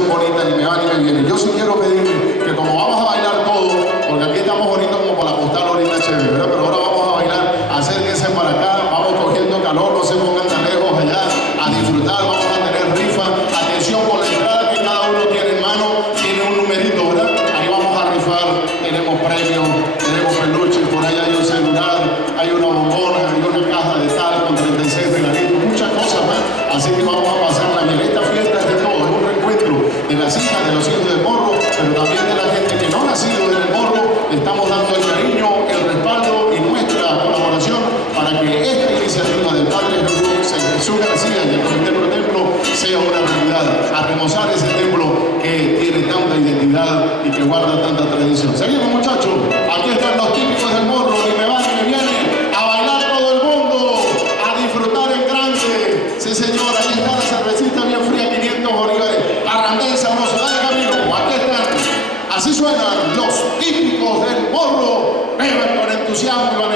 bonita, ni me va ni me viene. Yo sí quiero pedirle que como vamos a bailar todo, porque aquí estamos bonitos como para la postal ahorita chévere, ¿verdad? Pero ahora vamos a bailar, acérquense para acá, vamos cogiendo calor, no se pongan tan lejos allá, a disfrutar, vamos a tener rifa. Atención con la entrada que cada uno tiene en mano, tiene un numerito, ¿verdad? Ahí vamos a rifar, tenemos premios, tenemos peluches, por ahí hay un celular, hay una bombona, hay una caja de tal con 36 regalitos, muchas cosas más. Así que vamos a pasarla bien. Esta fiesta es de todo, es un reencuentro de las hijas, de los hijos del Morro, pero también de la gente que no ha nacido en el Morro. Estamos dando el cariño, el respaldo y nuestra colaboración para que esta iniciativa del Padre Jesús García y el Comité Pro Templo sea una realidad, a remozar ese templo que tiene tanta identidad y que guarda tanta tradición. Seguimos, muchachos, aquí están los típicos del Morro, ni me va ni me viene, a bailar todo el mundo, a disfrutar en grande. Sí, señor, ahí está la cervecita bien fría, 500 bolívares, arrandensa, no se da de camino, aquí están. Así suenan los típicos del Morro, beban con entusiasmo y van